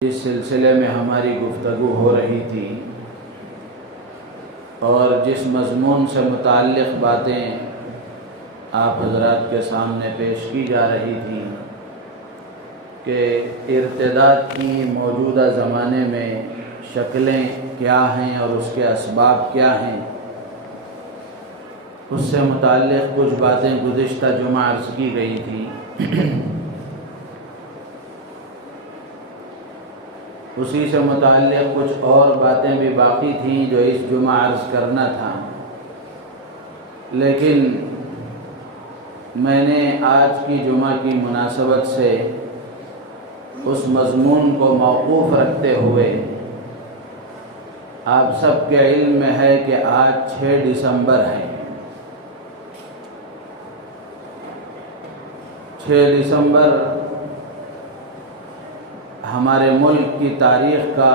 جس سلسلے میں ہماری گفتگو ہو رہی تھی اور جس مضمون سے متعلق باتیں آپ حضرات کے سامنے پیش کی جا رہی تھی کہ ارتداد کی موجودہ زمانے میں شکلیں کیا ہیں اور اس کے اسباب کیا ہیں، اس سے متعلق کچھ باتیں گزشتہ جمعہ عرض کی گئی تھی۔ اسی سے متعلق کچھ اور باتیں بھی باقی تھیں جو اس جمعہ عرض کرنا تھا، لیکن میں نے آج کی جمعہ کی مناسبت سے اس مضمون کو موقوف رکھتے ہوئے، آپ سب کے علم میں ہے کہ آج 6 دسمبر ہے۔ 6 دسمبر ہمارے ملک کی تاریخ کا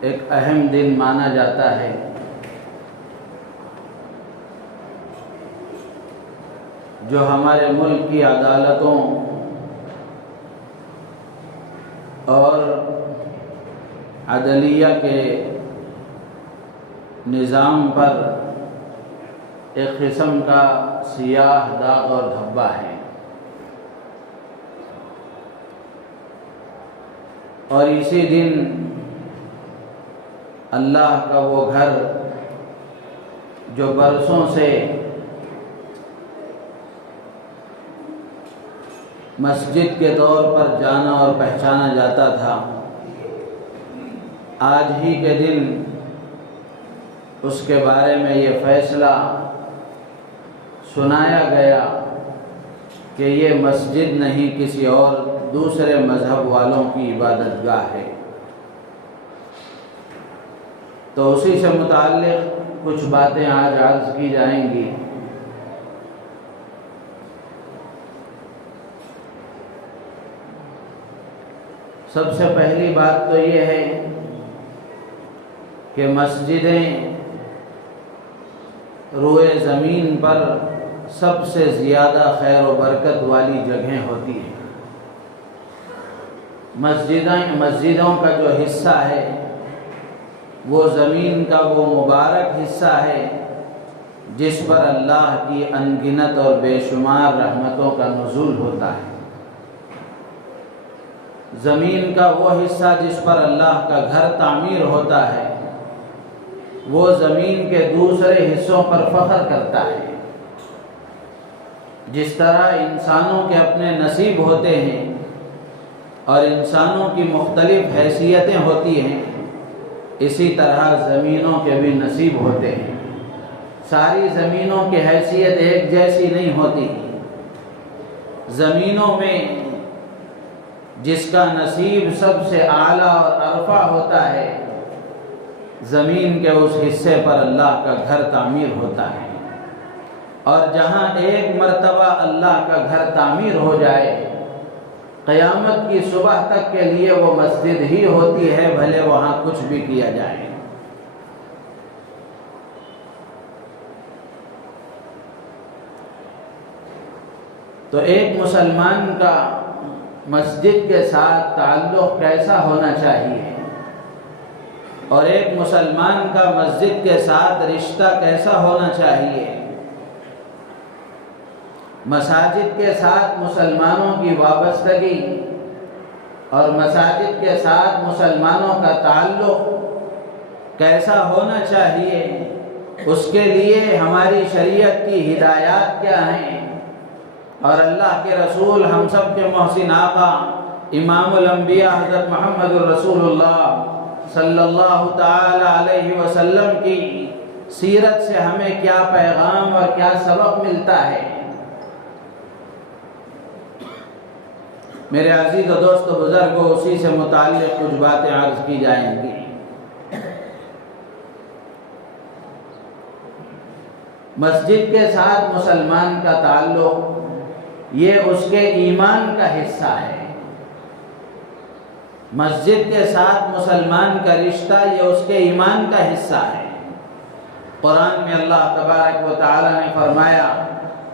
ایک اہم دن مانا جاتا ہے۔ جو ہمارے ملک کی عدالتوں اور عدلیہ کے نظام پر ایک قسم کا سیاہ داغ اور دھبا ہے، اور اسی دن اللہ کا وہ گھر جو برسوں سے مسجد کے طور پر جانا اور پہچانا جاتا تھا، آج ہی کے دن اس کے بارے میں یہ فیصلہ سنایا گیا کہ یہ مسجد نہیں، کسی اور دوسرے مذہب والوں کی عبادت گاہ ہے۔ تو اسی سے متعلق کچھ باتیں آج عرض کی جائیں گی۔ سب سے پہلی بات تو یہ ہے کہ مسجدیں روئے زمین پر سب سے زیادہ خیر و برکت والی جگہیں ہوتی ہیں۔ مسجدوں کا جو حصہ ہے وہ زمین کا وہ مبارک حصہ ہے جس پر اللہ کی انگنت اور بے شمار رحمتوں کا نزول ہوتا ہے۔ زمین کا وہ حصہ جس پر اللہ کا گھر تعمیر ہوتا ہے وہ زمین کے دوسرے حصوں پر فخر کرتا ہے۔ جس طرح انسانوں کے اپنے نصیب ہوتے ہیں اور انسانوں کی مختلف حیثیتیں ہوتی ہیں، اسی طرح زمینوں کے بھی نصیب ہوتے ہیں۔ ساری زمینوں کی حیثیت ایک جیسی نہیں ہوتی۔ زمینوں میں جس کا نصیب سب سے اعلیٰ اور ارفع ہوتا ہے، زمین کے اس حصے پر اللہ کا گھر تعمیر ہوتا ہے، اور جہاں ایک مرتبہ اللہ کا گھر تعمیر ہو جائے، قیامت کی صبح تک کے لیے وہ مسجد ہی ہوتی ہے، بھلے وہاں کچھ بھی کیا جائے۔ تو ایک مسلمان کا مسجد کے ساتھ تعلق کیسا ہونا چاہیے، اور ایک مسلمان کا مسجد کے ساتھ رشتہ کیسا ہونا چاہیے۔ مساجد کے ساتھ مسلمانوں کی وابستگی اور مساجد کے ساتھ مسلمانوں کا تعلق کیسا ہونا چاہیے، اس کے لیے ہماری شریعت کی ہدایات کیا ہیں، اور اللہ کے رسول ہم سب کے محسن آقا امام الانبیاء حضرت محمد الرسول اللہ صلی اللہ تعالی علیہ وسلم کی سیرت سے ہمیں کیا پیغام اور کیا سبق ملتا ہے۔ میرے عزیز و دوست و بزرگوں، اسی سے متعلق کچھ باتیں عرض کی جائیں گی۔ مسجد کے ساتھ مسلمان کا تعلق یہ اس کے ایمان کا حصہ ہے۔ مسجد کے ساتھ مسلمان کا رشتہ یہ اس کے ایمان کا حصہ ہے۔ قرآن میں اللہ تبارک و تعالی نے فرمایا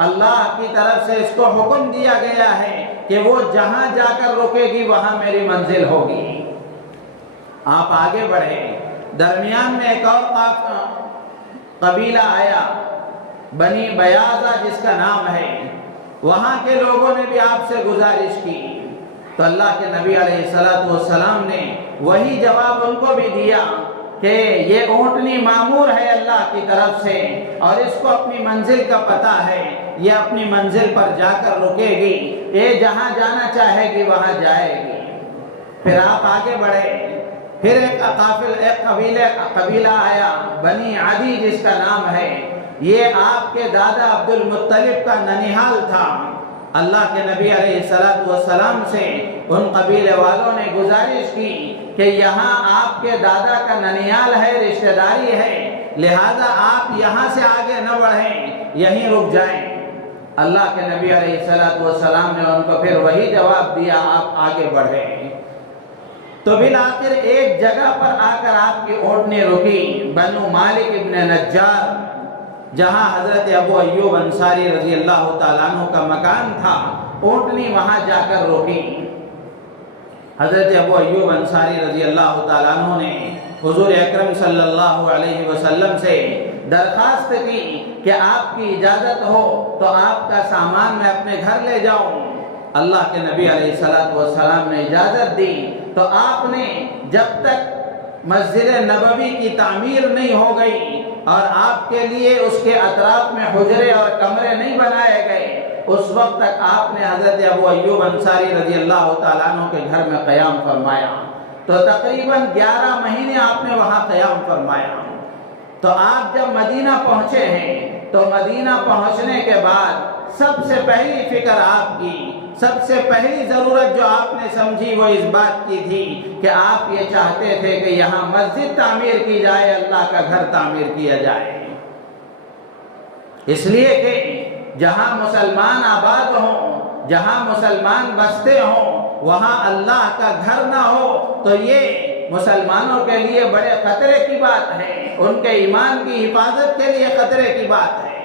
اللہ کی طرف سے اس کو حکم دیا گیا ہے کہ وہ جہاں جا کر رکے گی وہاں میری منزل ہوگی۔ آپ آگے بڑھے، درمیان میں ایک اور قبیلہ آیا، بنی بیاضہ جس کا نام ہے، وہاں کے لوگوں نے بھی آپ سے گزارش کی، تو اللہ کے نبی علیہ السلام نے وہی جواب ان کو بھی دیا کہ یہ اونٹنی مامور ہے اللہ کی طرف سے، اور اس کو اپنی منزل کا پتہ ہے، یہ اپنی منزل پر جا کر رکے گی، یہ جہاں جانا چاہے گی وہاں جائے گی۔ پھر آپ آگے بڑھے، پھر ایک قبیلہ آیا، بنی عدی جس کا نام ہے، یہ آپ کے دادا عبد المطلب کا ننیحال تھا۔ اللہ کے نبی علیہ السلام سے ان قبیلے والوں نے گزارش کی کہ یہاں آپ کے دادا کا ننیال ہے، رشتہ داری ہے، لہذا آپ یہاں سے آگے نہ بڑھیں، یہیں رک جائیں۔ اللہ کے نبی علیہ السلام نے ان کو پھر وہی جواب دیا، آپ آگے بڑھیں۔ تو بالآخر ایک جگہ پر آ کر آپ کی اونٹنی رکی، بنو مالک ابن نجار، جہاں حضرت ابو ایوب انصاری رضی اللہ تعالیٰ عنہ کا مکان تھا، اونٹنی وہاں جا کر روکی۔ حضرت ابو ایوب انصاری رضی اللہ تعالیٰ عنہ نے حضور اکرم صلی اللہ علیہ وسلم سے درخواست کی کہ آپ کی اجازت ہو تو آپ کا سامان میں اپنے گھر لے جاؤں۔ اللہ کے نبی علیہ السلام نے اجازت دی، تو آپ نے جب تک مسجد نبوی کی تعمیر نہیں ہو گئی اور آپ کے لیے اس کے اطراف میں حجرے اور کمرے نہیں بنائے گئے، اس وقت تک آپ نے حضرت ابو ایوب انصاری رضی اللہ تعالیٰ عنہ کے گھر میں قیام فرمایا۔ تو تقریباً 11 مہینے آپ نے وہاں قیام فرمایا۔ تو آپ جب مدینہ پہنچے ہیں تو مدینہ پہنچنے کے بعد سب سے پہلی فکر آپ کی، سب سے پہلی ضرورت جو آپ نے سمجھی وہ اس بات کی تھی کہ آپ یہ چاہتے تھے کہ یہاں مسجد تعمیر کی جائے، اللہ کا گھر تعمیر کیا جائے، اس لیے کہ جہاں مسلمان آباد ہوں، جہاں مسلمان بستے ہوں، وہاں اللہ کا گھر نہ ہو تو یہ مسلمانوں کے لیے بڑے خطرے کی بات ہے، ان کے ایمان کی حفاظت کے لیے خطرے کی بات ہے۔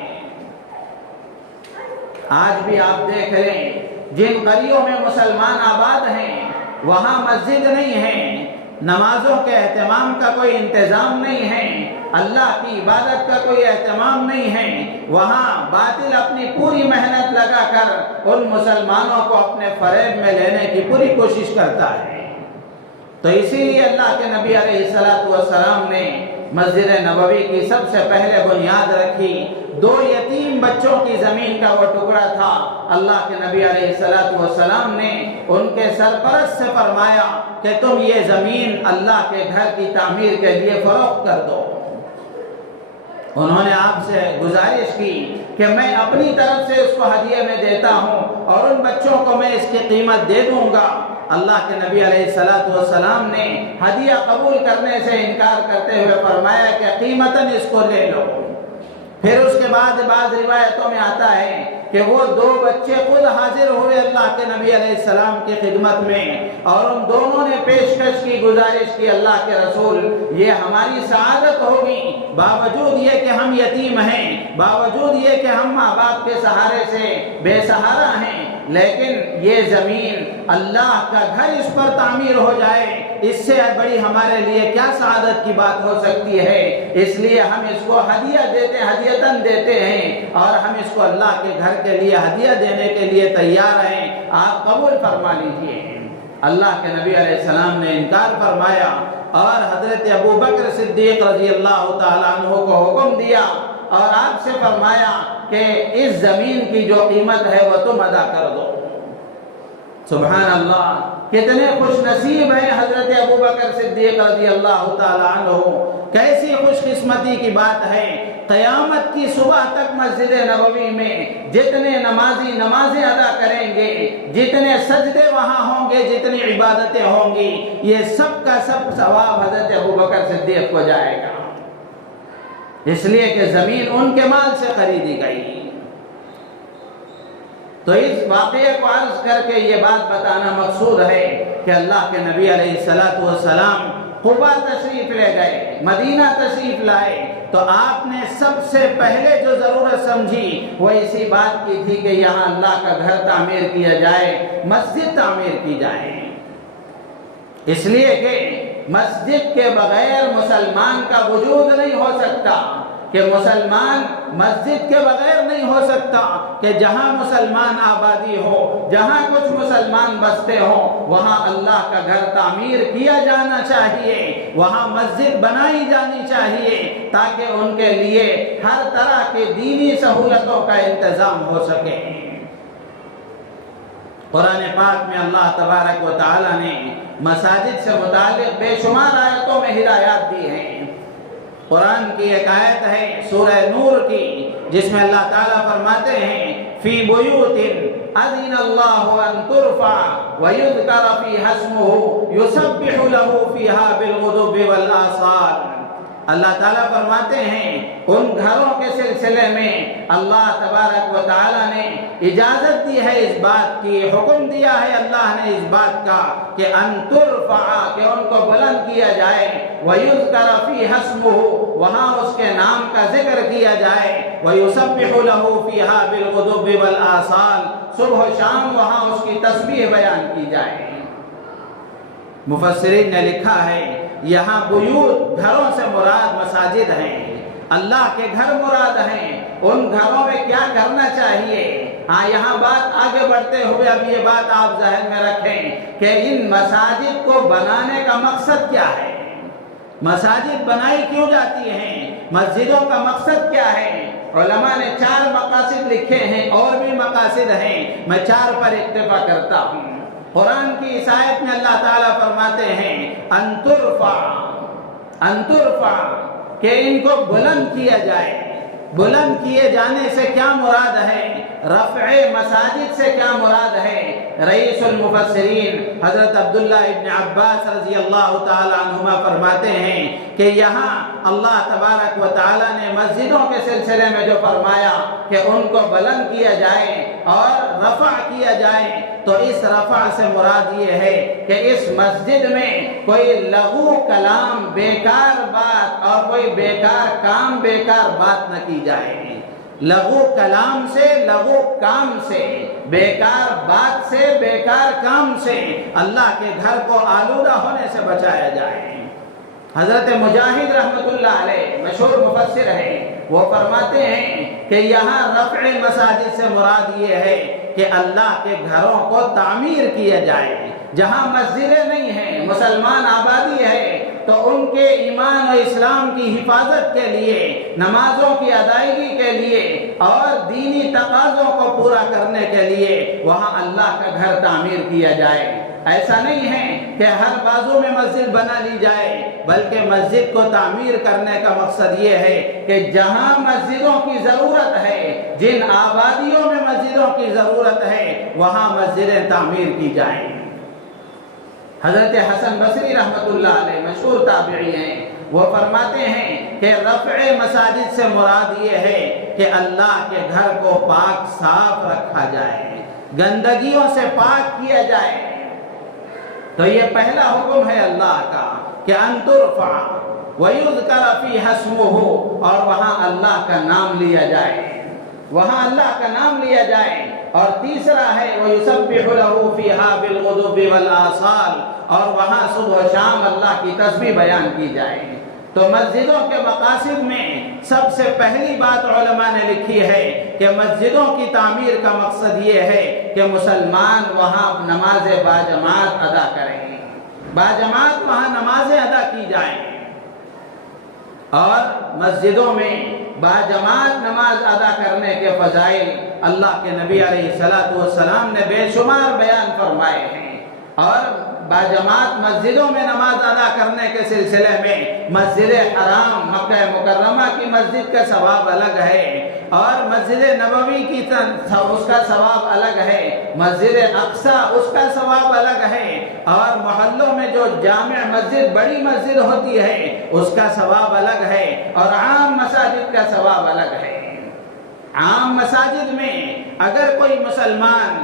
آج بھی آپ دیکھ رہے ہیں جن گلیوں میں مسلمان آباد ہیں وہاں مسجد نہیں ہے، نمازوں کے اہتمام کا کوئی انتظام نہیں ہے، اللہ کی عبادت کا کوئی اہتمام نہیں ہے، وہاں باطل اپنی پوری محنت لگا کر ان مسلمانوں کو اپنے فریب میں لینے کی پوری کوشش کرتا ہے۔ تو اسی لیے اللہ کے نبی علیہ السلام نے مسجد نبوی کی سب سے پہلے بنیاد رکھی۔ 2 یتیم بچوں کی زمین کا وہ ٹکڑا تھا، اللہ کے نبی علیہ السلام نے ان کے سرپرست سے فرمایا کہ تم یہ زمین اللہ کے گھر کی تعمیر کے لیے فروخت کر دو۔ انہوں نے آپ سے گزارش کی کہ میں اپنی طرف سے اس کو ہدیے میں دیتا ہوں اور ان بچوں کو میں اس کی قیمت دے دوں گا۔ اللہ کے نبی علیہ السلام نے ہدیہ قبول کرنے سے انکار کرتے ہوئے فرمایا کہ قیمتاً اس کو لے لو۔ پھر اس کے بعد بعض روایتوں میں آتا ہے کہ وہ 2 بچے خود حاضر ہوئے اللہ کے نبی علیہ السلام کی خدمت میں، اور ان دونوں نے پیشکش کی، گزارش کی، اللہ کے رسول یہ ہماری سعادت ہوگی، باوجود یہ کہ ہم یتیم ہیں، باوجود یہ کہ ہم ماں باپ کے سہارے سے بے سہارا ہیں، لیکن یہ زمین اللہ کا گھر اس پر تعمیر ہو جائے، اس سے بڑی ہمارے لیے کیا سعادت کی بات ہو سکتی ہے، اس لیے ہم اس کو ہدیہ دیتے ہیں، ہدیتاً دیتے ہیں، اور ہم اس کو اللہ کے گھر کے لیے ہدیہ دینے کے لیے تیار ہیں، آپ قبول فرما لیجئے۔ اللہ کے نبی علیہ السلام نے انکار فرمایا اور حضرت ابو بکر صدیق رضی اللہ تعالیٰ عنہ کو حکم دیا اور آپ سے فرمایا کہ اس زمین کی جو قیمت ہے وہ تم ادا کر دو۔ سبحان اللہ، کتنے خوش نصیب ہیں حضرت ابو بکر صدیق رضی اللہ تعالیٰ عنہ، کیسی خوش قسمتی کی بات ہے، قیامت کی صبح تک مسجد نبوی میں جتنے نمازی نمازیں ادا کریں گے، جتنے سجدے وہاں ہوں گے، جتنی عبادتیں ہوں گی، یہ سب کا سب ثواب حضرت ابو بکر صدیق کو جائے گا، اس لیے کہ زمین ان کے مال سے خریدی گئی۔ تو اس واقعے کو عرض کر کے یہ بات بتانا مقصود ہے کہ اللہ کے نبی علیہ السلام قبا تشریف لے گئے، مدینہ تشریف لائے، تو آپ نے سب سے پہلے جو ضرورت سمجھی وہ اسی بات کی تھی کہ یہاں اللہ کا گھر تعمیر کیا جائے، مسجد تعمیر کی جائے، اس لیے کہ مسجد کے بغیر مسلمان کا وجود نہیں ہو سکتا، کہ مسلمان مسجد کے بغیر نہیں ہو سکتا، کہ جہاں مسلمان آبادی ہو، جہاں کچھ مسلمان بستے ہوں، وہاں اللہ کا گھر تعمیر کیا جانا چاہیے، وہاں مسجد بنائی جانی چاہیے تاکہ ان کے لیے ہر طرح کے دینی سہولتوں کا انتظام ہو سکے۔ قرآن پاک میں اللہ تبارک و تعالی نے مساجد سے متعلق بے شمار آیتوں میں ہدایات دی ہیں۔ قرآن کی ایک آیت ہے سورہ نور کی، جس میں اللہ تعالیٰ فرماتے ہیں فی بیوت اذن اللہ ان ترفع ویذکر فیہا اسمہ یسبح لہ فیہا بالغدو والآصال۔ اللہ تعالیٰ فرماتے ہیں ان گھروں کے سلسلے میں اللہ تبارک و تعالیٰ نے اجازت دی ہے، اس بات کی حکم دیا ہے اللہ نے اس بات کا کہ ان ترفع، کہ ان کو بلند کیا جائے، وَيُذْكَرَ فِيهَا اسْمُهُ، وہاں اس کے نام کا ذکر کیا جائے، وَيُسَبِّحُ لَهُ فِيهَا بِالْغُدُوِّ وَالْآصَالِ، صبح و شام وہاں اس کی تسبیح بیان کی جائے۔ مفسرین نے لکھا ہے یہاں بیوت گھروں سے مراد مساجد ہیں، اللہ کے گھر مراد ہیں، ان گھروں میں کیا کرنا چاہیے۔ ہاں یہاں بات آگے بڑھتے ہوئے اب یہ بات آپ ذہن میں رکھیں کہ ان مساجد کو بنانے کا مقصد کیا ہے، مساجد بنائی کیوں جاتی ہیں، مسجدوں کا مقصد کیا ہے۔ علماء نے 4 مقاصد لکھے ہیں، اور بھی مقاصد ہیں، میں 4 پر اکتفا کرتا ہوں۔ قرآن کی اس آیت میں اللہ تعالیٰ فرماتے ہیں ان ترفع، کہ ان کو بلند کیا جائے۔ بلند کیے جانے سے کیا مراد ہے، رفع مساجد سے کیا مراد ہے۔ رئیس المفسرین حضرت عبداللہ ابن عباس رضی اللہ تعالی عنہما فرماتے ہیں کہ یہاں اللہ تبارک و تعالی نے مسجدوں کے سلسلے میں جو فرمایا کہ ان کو بلند کیا جائے اور رفع کیا جائے، تو اس رفع سے مراد یہ ہے کہ اس مسجد میں کوئی لغو کلام، بیکار بات اور کوئی بیکار کام، بیکار بات نہ کی جائے۔ لغو کلام سے، لغو کام سے، بیکار بات سے، بیکار کام سے اللہ کے گھر کو آلودہ ہونے سے بچایا جائے۔ حضرت مجاہد رحمت اللہ علیہ مشہور مفسر ہیں، وہ فرماتے ہیں کہ یہاں رفع مساجد سے مراد یہ ہے کہ اللہ کے گھروں کو تعمیر کیا جائے۔ جہاں مسجدیں نہیں ہیں، مسلمان آبادی ہے، تو ان کے ایمان و اسلام کی حفاظت کے لیے، نمازوں کی ادائیگی کے لیے اور دینی تقاضوں کو پورا کرنے کے لیے وہاں اللہ کا گھر تعمیر کیا جائے۔ ایسا نہیں ہے کہ ہر بازو میں مسجد بنا لی جائے، بلکہ مسجد کو تعمیر کرنے کا مقصد یہ ہے کہ جہاں مسجدوں کی ضرورت ہے، جن آبادیوں میں مسجدوں کی ضرورت ہے، وہاں مسجدیں تعمیر کی جائیں۔ حضرت حسن بصری رحمت اللہ علیہ مشہور تابعی ہیں، وہ فرماتے ہیں کہ رفع مساجد سے مراد یہ ہے کہ اللہ کے گھر کو پاک صاف رکھا جائے، گندگیوں سے پاک کیا جائے۔ تو یہ پہلا حکم ہے اللہ کا کہ ان ترفع ویذکر فیہا اسمہ، اور وہاں اللہ کا نام لیا جائے، وہاں اللہ کا نام لیا جائے۔ اور تیسرا ہے وَيُسَبِّحُ لَهُ فِيهَا بِالْغُدُوِّ وَالْآصَالِ، اور وہاں صبح و شام اللہ کی تسبیح بیان کی جائے۔ تو مسجدوں کے مقاصد میں سب سے پہلی بات علماء نے لکھی ہے کہ مسجدوں کی تعمیر کا مقصد یہ ہے کہ مسلمان وہاں نماز باجماعت ادا کریں، باجماعت وہاں نمازیں ادا کی جائیں، اور مسجدوں میں باجماعت نماز ادا کرنے کے فضائل اللہ کے نبی علیہ السلام نے بے شمار بیان فرمائے ہیں۔ اور باجماعت مسجدوں میں نماز ادا کرنے کے سلسلے میں مسجد حرام مکہ مکرمہ کی مسجد کا ثواب الگ ہے، اور مسجد نبوی کی اس کا ثواب الگ ہے، مسجد اقصی اس کا ثواب الگ ہے، اور محلوں میں جو جامع مسجد بڑی مسجد ہوتی ہے اس کا ثواب الگ ہے، اور عام مساجد کا ثواب الگ ہے۔ عام مساجد میں اگر کوئی مسلمان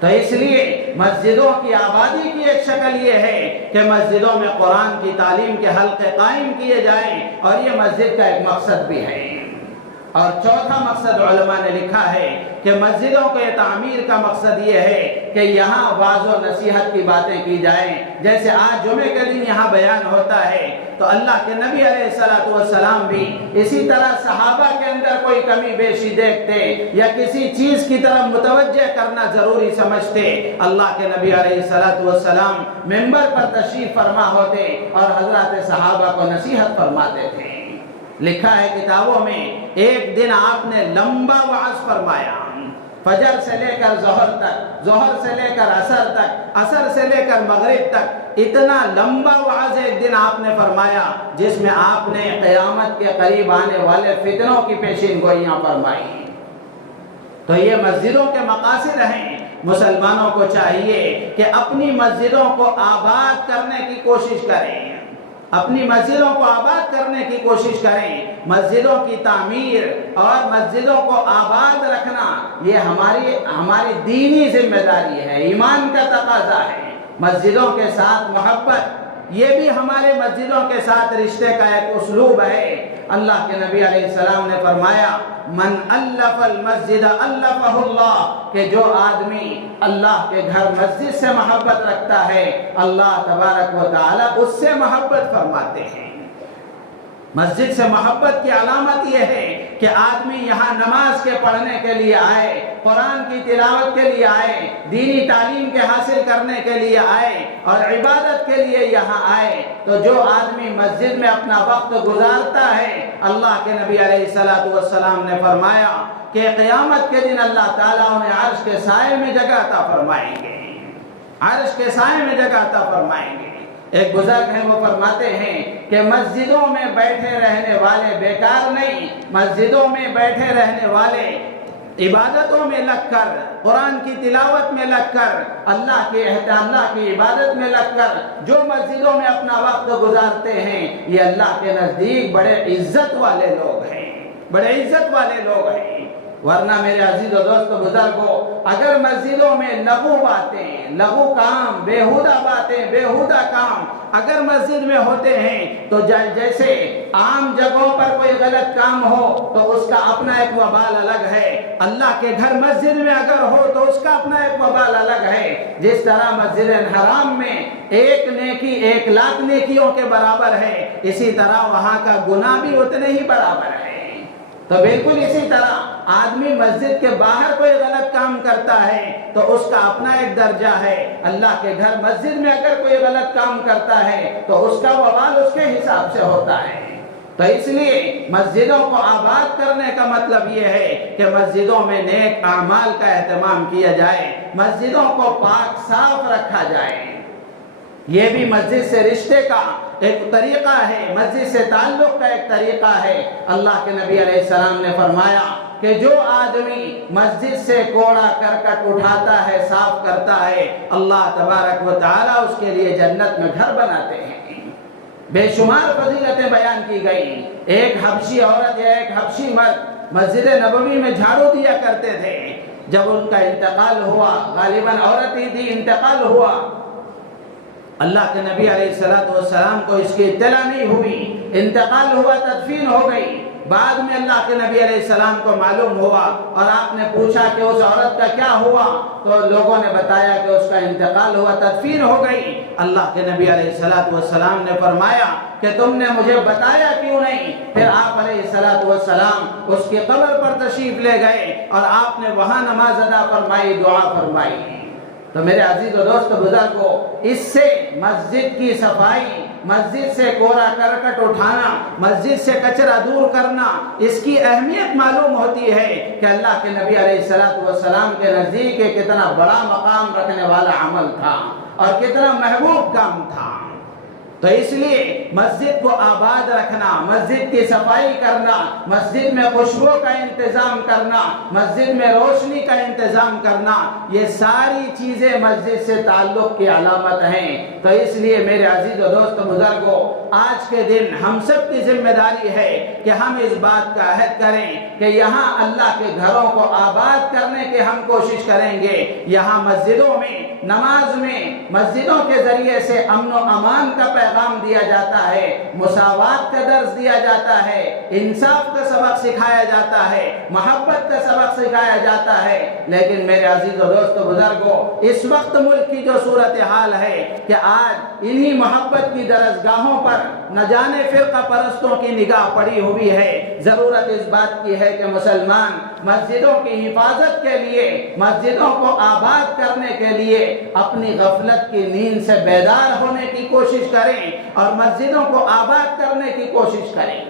تو اس لیے مسجدوں کی آبادی کی ایک شکل یہ ہے کہ مسجدوں میں قرآن کی تعلیم کے حلقے قائم کیے جائیں، اور یہ مسجد کا ایک مقصد بھی ہے۔ اور چوتھا مقصد علماء نے لکھا ہے کہ مسجدوں کے تعمیر کا مقصد یہ ہے کہ یہاں واعظ و نصیحت کی باتیں کی جائیں۔ جیسے آج جمعے کے دن یہاں بیان ہوتا ہے، تو اللہ کے نبی علیہ السلام بھی اسی طرح صحابہ کے اندر کوئی کمی بیشی دیکھتے یا کسی چیز کی طرف متوجہ کرنا ضروری سمجھتے، اللہ کے نبی علیہ السلام منبر پر تشریف فرما ہوتے اور حضرات صحابہ کو نصیحت فرماتے تھے۔ لکھا ہے کتابوں میں، ایک دن آپ نے لمبا وعظ فرمایا، فجر سے لے کر ظہر تک، ظہر سے لے کر عصر تک، عصر سے لے کر مغرب تک، اتنا لمبا وعظ ایک دن آپ نے فرمایا جس میں آپ نے قیامت کے قریب آنے والے فتنوں کی پیشین گوئیاں فرمائی۔ تو یہ مسجدوں کے مقاصد ہیں۔ مسلمانوں کو چاہیے کہ اپنی مسجدوں کو آباد کرنے کی کوشش کریں، اپنی مسجدوں کو آباد کرنے کی کوشش کریں۔ مسجدوں کی تعمیر اور مسجدوں کو آباد رکھنا یہ ہماری دینی ذمہ داری ہے، ایمان کا تقاضا ہے۔ مسجدوں کے ساتھ محبت یہ بھی ہمارے مسجدوں کے ساتھ رشتے کا ایک اسلوب ہے۔ اللہ کے نبی علیہ السلام نے فرمایا، من الف المسجد الفہ اللہ، کہ جو آدمی اللہ کے گھر مسجد سے محبت رکھتا ہے، اللہ تبارک و تعالی اس سے محبت فرماتے ہیں۔ مسجد سے محبت کی علامت یہ ہے کہ آدمی یہاں نماز کے پڑھنے کے لیے آئے، قرآن کی تلاوت کے لیے آئے، دینی تعلیم کے حاصل کرنے کے لیے آئے اور عبادت کے لیے یہاں آئے۔ تو جو آدمی مسجد میں اپنا وقت گزارتا ہے، اللہ کے نبی علیہ السلام نے فرمایا کہ قیامت کے دن اللہ تعالیٰ انہیں عرش کے سائے میں جگہ عطا فرمائیں گے، عرش کے سائے میں جگہ عطا فرمائیں گے۔ ایک بزرگ ہیں، وہ فرماتے ہیں کہ مسجدوں میں بیٹھے رہنے والے بیکار نہیں، مسجدوں میں بیٹھے رہنے والے عبادتوں میں لگ کر، قرآن کی تلاوت میں لگ کر، اللہ کی عبادت میں لگ کر جو مسجدوں میں اپنا وقت گزارتے ہیں، یہ اللہ کے نزدیک بڑے عزت والے لوگ ہیں، بڑے عزت والے لوگ ہیں۔ ورنہ میرے عزیز و دوست بزرگوں، اگر مسجدوں میں لغو باتیں، لغو کام، بیہودہ باتیں، بیہودہ کام اگر مسجد میں ہوتے ہیں، تو جیسے عام جگہوں پر کوئی غلط کام ہو تو اس کا اپنا ایک وبال الگ ہے، اللہ کے گھر مسجد میں اگر ہو تو اس کا اپنا ایک وبال الگ ہے۔ جس طرح مسجد حرام میں ایک نیکی 1,00,000 نیکیوں کے برابر ہے، اسی طرح وہاں کا گناہ بھی اتنے ہی برابر ہے۔ تو بالکل اسی طرح آدمی مسجد کے باہر کوئی غلط کام کرتا ہے تو اس کا اپنا ایک درجہ ہے، اللہ کے گھر مسجد میں اگر کوئی غلط کام کرتا ہے تو اس کا وبال اس کے حساب سے ہوتا ہے۔ تو اس لیے مسجدوں کو آباد کرنے کا مطلب یہ ہے کہ مسجدوں میں نیک اعمال کا اہتمام کیا جائے، مسجدوں کو پاک صاف رکھا جائے۔ یہ بھی مسجد سے رشتے کا ایک طریقہ ہے، مسجد سے تعلق کا ایک طریقہ ہے۔ اللہ کے نبی علیہ السلام نے فرمایا کہ جو آدمی مسجد سے کوڑا کرکٹ اٹھاتا ہے، صاف کرتا ہے، اللہ تبارک و تعالی اس کے لیے جنت میں گھر بناتے ہیں۔ بے شمار فضیلتیں بیان کی گئی۔ ایک حبشی عورت یا ایک حبشی مرد مسجد نبوی میں جھاڑو دیا کرتے تھے۔ جب ان کا انتقال ہوا، غالباً عورت ہی تھی، انتقال ہوا، اللہ کے نبی علیہ السلام کو اس کی اطلاع نہیں ہوئی، انتقال ہوا، تدفین ہو گئی۔ بعد میں اللہ کے نبی علیہ السلام کو معلوم ہوا اور آپ نے پوچھا کہ اس عورت کا کیا ہوا، تو لوگوں نے بتایا کہ اس کا انتقال ہوا، تدفین ہو گئی۔ اللہ کے نبی علیہ السلام نے فرمایا کہ تم نے مجھے بتایا کیوں نہیں؟ پھر آپ علیہ السلام اس کی قبر پر تشریف لے گئے اور آپ نے وہاں نماز ادا فرمائی، دعا فرمائی۔ تو میرے عزیز و دوست بزرگوں، اس سے مسجد کی صفائی، مسجد سے کوڑا کرکٹ اٹھانا، مسجد سے کچرا دور کرنا، اس کی اہمیت معلوم ہوتی ہے کہ اللہ کے نبی علیہ السلام کے نزدیک کتنا بڑا مقام رکھنے والا عمل تھا اور کتنا محبوب کام تھا۔ تو اس لیے مسجد کو آباد رکھنا، مسجد کی صفائی کرنا، مسجد میں خوشبو کا انتظام کرنا، مسجد میں روشنی کا انتظام کرنا، یہ ساری چیزیں مسجد سے تعلق کی علامت ہیں۔ تو اس لیے میرے عزیز و دوست بزرگوں، آج کے دن ہم سب کی ذمہ داری ہے کہ ہم اس بات کا عہد کریں کہ یہاں اللہ کے گھروں کو آباد کرنے کی ہم کوشش کریں گے۔ یہاں مسجدوں میں، نماز میں، مسجدوں کے ذریعے سے امن و امان کا پیغام دیا جاتا ہے، مساوات کا درس دیا جاتا ہے، انصاف کا سبق سکھایا جاتا ہے، محبت کا سبق سکھایا جاتا ہے۔ لیکن میرے عزیز و دوست بزرگوں، اس وقت ملک کی جو صورتحال ہے کہ آج انہی محبت کی درسگاہوں پر نہ جانے فرقہ پرستوں کی نگاہ پڑی ہوئی ہے۔ ضرورت اس بات کی ہے کہ مسلمان مسجدوں کی حفاظت کے لیے، مسجدوں کو آباد کرنے کے لیے اپنی غفلت کی نیند سے بیدار ہونے کی کوشش کریں اور مسجدوں کو آباد کرنے کی کوشش کریں۔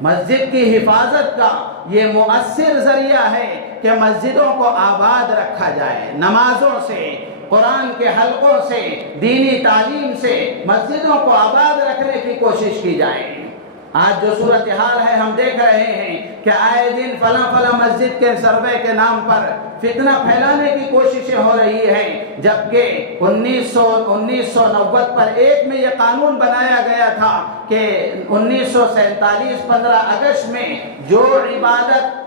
مسجد کی حفاظت کا یہ مؤثر ذریعہ ہے کہ مسجدوں کو آباد رکھا جائے، نمازوں سے، قرآن کے حلقوں سے، دینی تعلیم سے مسجدوں کو آباد رکھنے کی کوشش کی جائے۔ آج جو صورتحال ہے ہم دیکھ رہے ہیں کہ آئے دن فلاں مسجد کے سروے کے نام پر فتنہ پھیلانے کی کوششیں ہو رہی ہیں، جبکہ 1990 پر ایک میں یہ قانون بنایا گیا تھا کہ 1947 15 اگست میں جو عبادت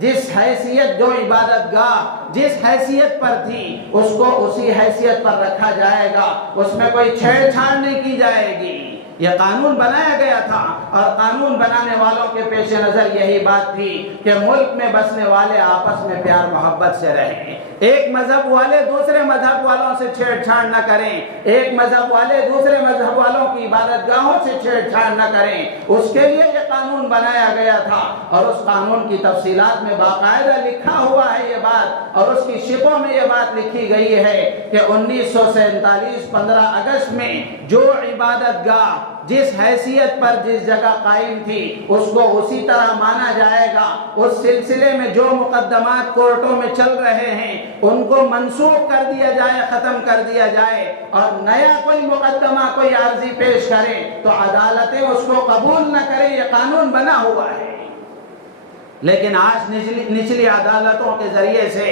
جس حیثیت، جو عبادت گاہ جس حیثیت پر تھی اس کو اسی حیثیت پر رکھا جائے گا، اس میں کوئی چھیڑ چھاڑ نہیں کی جائے گی۔ یہ قانون بنایا گیا تھا اور قانون بنانے والوں کے پیش نظر یہی بات تھی کہ ملک میں بسنے والے آپس میں پیار محبت سے رہیں، ایک مذہب والے دوسرے مذہب والوں سے چھیڑ چھاڑ نہ کریں، ایک مذہب والے دوسرے مذہب والوں کی عبادت گاہوں سے چھیڑ چھاڑ نہ کریں۔ اس کے لیے یہ قانون بنایا گیا تھا اور اس قانون کی تفصیلات میں باقاعدہ لکھا ہوا ہے یہ بات، اور اس کی شقوں میں یہ بات لکھی گئی ہے کہ 1947 15 اگست میں جو عبادت گاہ جس حیثیت پر جس جگہ قائم تھی اس کو اسی طرح مانا جائے گا۔ اس سلسلے میں جو مقدمات کورٹوں میں چل رہے ہیں ان کو منسوخ کر دیا جائے، ختم کر دیا جائے، اور نیا کوئی مقدمہ کوئی عرضی پیش کرے تو عدالتیں اس کو قبول نہ کریں۔ یہ قانون بنا ہوا ہے، لیکن آج نچلی عدالتوں کے ذریعے سے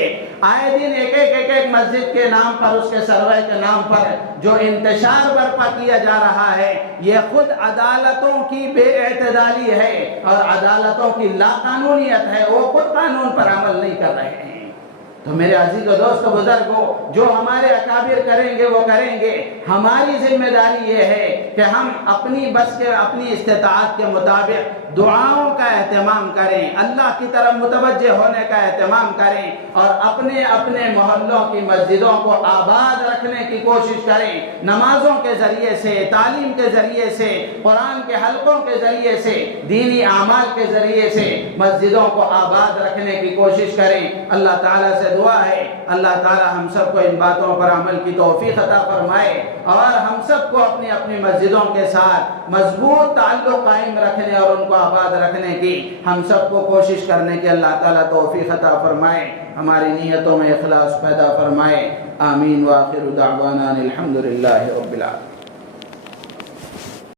آئے دن ایک مسجد کے نام پر، اس کے سروے کے نام پر جو انتشار برپا کیا جا رہا ہے، یہ خود عدالتوں کی بے اعتدالی ہے اور عدالتوں کی لا قانونیت ہے۔ وہ خود قانون پر عمل نہیں کر رہے ہیں۔ تو میرے عزیز و دوست بزرگوں، جو ہمارے اکابر کریں گے وہ کریں گے۔ ہماری ذمہ داری یہ ہے کہ ہم اپنی بس کے، اپنی استطاعت کے مطابق دعاؤں کا اہتمام کریں، اللہ کی طرف متوجہ ہونے کا اہتمام کریں اور اپنے اپنے محلوں کی مسجدوں کو آباد رکھنے کی کوشش کریں۔ نمازوں کے ذریعے سے، تعلیم کے ذریعے سے، قرآن کے حلقوں کے ذریعے سے، دینی اعمال کے ذریعے سے مسجدوں کو آباد رکھنے کی کوشش کریں۔ اللہ تعالیٰ سے دعا ہے اللہ تعالیٰ ہم سب کو ان باتوں پر عمل کی توفیق عطا فرمائے اور ہم سب کو اپنی اپنی مسجدوں کے ساتھ مضبوط تعلق قائم رکھنے اور ان کو آباد رکھنے کی ہم سب کو کوشش کرنے کی اللہ تعالیٰ توفیق عطا فرمائے، ہماری نیتوں میں اخلاص پیدا فرمائے۔ آمین۔ وآخر دعوانا الحمدللہ رب العالمین۔